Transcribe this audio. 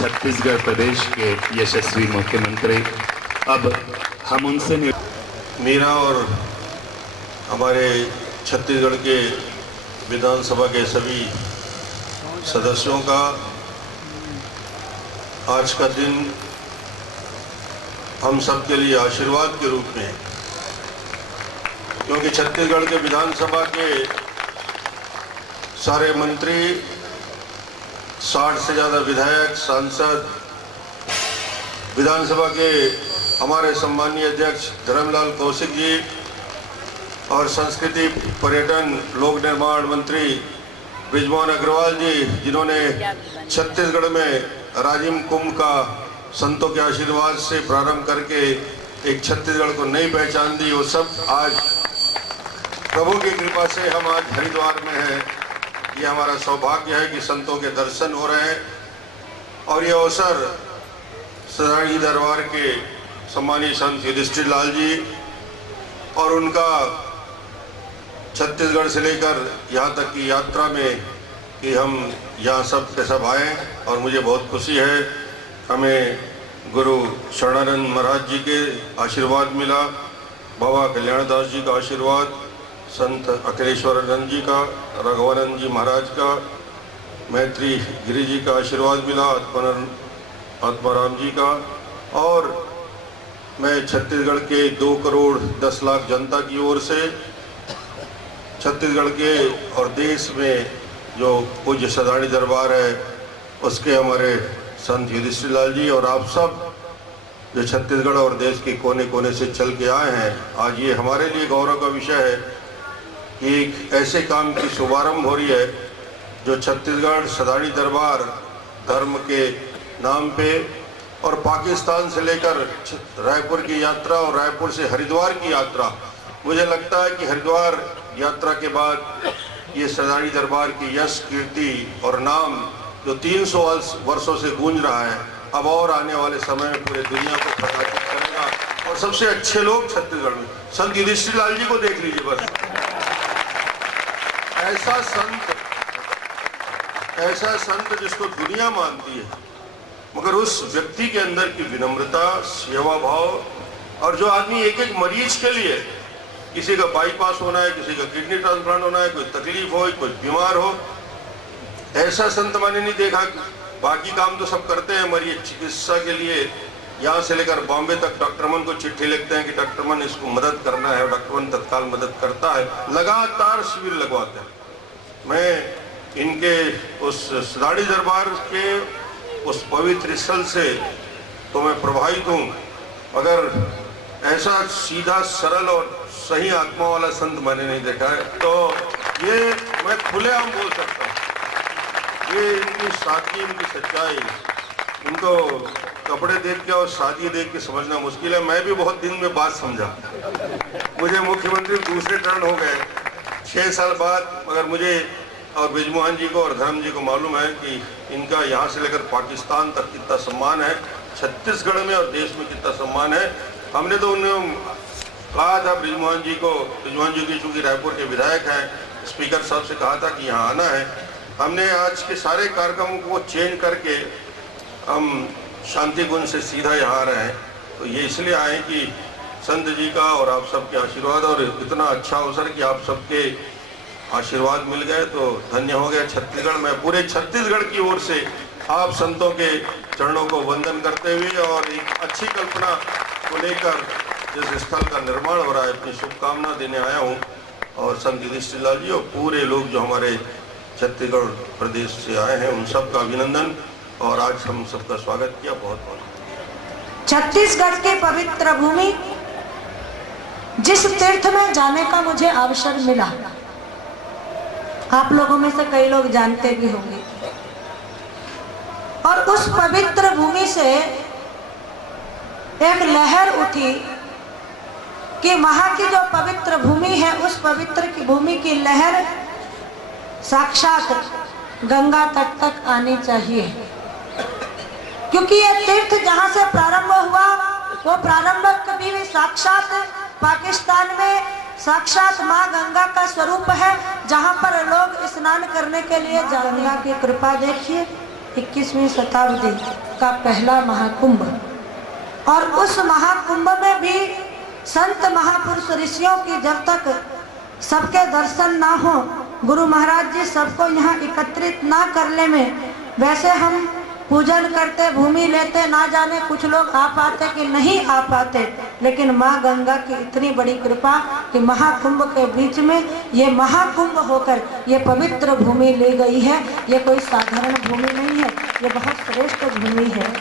छत्तीसगढ़ प्रदेश के यशस्वी मुख्यमंत्री। अब हम उनसे मेरा और हमारे छत्तीसगढ़ के विधानसभा के सभी सदस्यों का आज का दिन हम सब के लिए आशीर्वाद के रूप में, क्योंकि छत्तीसगढ़ के विधानसभा के सारे मंत्री, 60 से ज़्यादा विधायक, सांसद, विधानसभा के हमारे सम्मानीय अध्यक्ष धर्मलाल कौशिक जी और संस्कृति, पर्यटन, लोक निर्माण मंत्री बृजमोहन अग्रवाल जी, जिन्होंने छत्तीसगढ़ में राजिम कुंभ का संतों के आशीर्वाद से प्रारंभ करके एक छत्तीसगढ़ को नई पहचान दी, वो सब आज प्रभु की कृपा से हम आज हरिद्वार में हैं। ये हमारा सौभाग्य है कि संतों के दर्शन हो रहे हैं और ये अवसर सदाड़ी दरबार के सम्मानीय संत युधिष्ठिर लाल जी और उनका छत्तीसगढ़ से लेकर यहाँ तक की यात्रा में कि हम यहाँ सब के सब आए और मुझे बहुत खुशी है। हमें गुरु शरणानंद महाराज जी के आशीर्वाद मिला, बाबा कल्याणदास जी का आशीर्वाद, संत अखिलेश्वरानंद जी का, राघवानंद जी महाराज का, मैत्री गिरी जी का आशीर्वाद मिला, आत्माराम जी का, और मैं छत्तीसगढ़ के 2 करोड़ 10 लाख जनता की ओर से छत्तीसगढ़ के और देश में जो पूज्य सदाड़ी दरबार है उसके हमारे संत युधिष्ठिर लाल जी और आप सब जो छत्तीसगढ़ और देश के कोने कोने से चल के आए हैं, आज ये हमारे लिए गौरव का विषय है कि एक ऐसे काम की शुभारंभ हो रही है जो छत्तीसगढ़ सदाड़ी दरबार धर्म के नाम पे और पाकिस्तान से लेकर रायपुर की यात्रा और रायपुर से हरिद्वार की यात्रा, मुझे लगता है कि हरिद्वार यात्रा के बाद ये सदाड़ी दरबार की यश, कीर्ति और नाम जो 300 वर्षों से गूंज रहा है, अब और आने वाले समय में पूरे दुनिया को प्रकाशित करेगा। और सबसे अच्छे लोग छत्तीसगढ़ में, संत युधिष्ठिर लाल जी को देख लीजिए, बस ऐसा संत जिसको दुनिया मानती है, मगर उस व्यक्ति के अंदर की विनम्रता, सेवा भाव, और जो आदमी एक एक मरीज के लिए, किसी का बाईपास होना है, किसी का किडनी ट्रांसप्लांट होना है, कोई तकलीफ हो, कोई बीमार हो, ऐसा संत मैंने नहीं देखा। बाकी काम तो सब करते हैं, मरीज चिकित्सा के लिए यहाँ से लेकर बॉम्बे तक डॉक्टर मन को चिट्ठी लिखते हैं कि डॉक्टर मन इसको मदद करना है, डॉक्टर मन तत्काल मदद करता है, लगातार शिविर लगवाते हैं। मैं इनके उस सदाड़ी दरबार के उस पवित्र स्थल से तो मैं प्रभावित हूँ, अगर ऐसा सीधा सरल और सही आत्मा वाला संत मैंने नहीं देखा है। तो ये मैं खुलेआम बोल सकता हूँ, ये इनकी सादगी, इनकी सच्चाई, इनको कपड़े देख के और शादी देख के समझना मुश्किल है। मैं भी बहुत दिन में बात समझा, मुझे मुख्यमंत्री दूसरे टर्न हो गए 6 साल बाद, मगर मुझे और बृजमोहन जी को और धर्म जी को मालूम है कि इनका यहाँ से लेकर पाकिस्तान तक कितना सम्मान है, छत्तीसगढ़ में और देश में कितना सम्मान है। हमने तो उन्हें कहा था बृजमोहन जी को, बृजमोहन जी की चूँकि रायपुर के विधायक हैं, स्पीकर साहब से कहा था कि यहाँ आना है। हमने आज के सारे कार्यक्रमों को चेंज करके हम शांति कुंज से सीधा यहाँ आ रहे हैं। तो ये इसलिए आए कि संत जी का और आप सबके आशीर्वाद, और इतना अच्छा अवसर कि आप सबके आशीर्वाद मिल गए तो धन्य हो गया छत्तीसगढ़। मैं पूरे छत्तीसगढ़ की ओर से आप संतों के चरणों को वंदन करते हुए और एक अच्छी कल्पना को लेकर जिस स्थल का निर्माण हो रहा है, अपनी शुभकामना देने आया हूँ। और संत युधिष्ठिर लाल जी और पूरे लोग जो हमारे छत्तीसगढ़ प्रदेश से आए हैं, उन सब का अभिनंदन, और आज हम सबका स्वागत किया। बहुत बहुत छत्तीसगढ़ के पवित्र भूमि, जिस तीर्थ में जाने का मुझे अवसर मिला, आप लोगों में से कई लोग जानते भी होंगे, और उस पवित्र भूमि से एक लहर उठी कि वहां की जो पवित्र भूमि है, उस पवित्र की भूमि की लहर साक्षात गंगा तट तक आनी चाहिए, क्योंकि ये तीर्थ जहां से प्रारंभ हुआ वो प्रारंभ कभी भी साक्षात पाकिस्तान में साक्षात माँ गंगा का स्वरूप है, जहां पर लोग स्नान करने के लिए गंगा की कृपा देखिए 21वीं शताब्दी का पहला महाकुंभ। और उस महाकुंभ में भी संत महापुरुष ऋषियों की जब तक सबके दर्शन ना हो, गुरु महाराज जी सबको यहाँ एकत्रित ना करने में, वैसे हम पूजन करते, भूमि लेते, ना जाने कुछ लोग आ पाते कि नहीं आ पाते, लेकिन माँ गंगा की इतनी बड़ी कृपा कि महाकुंभ के बीच में ये महाकुंभ होकर ये पवित्र भूमि ली गई है। ये कोई साधारण भूमि नहीं है, ये बहुत श्रेष्ठ भूमि है।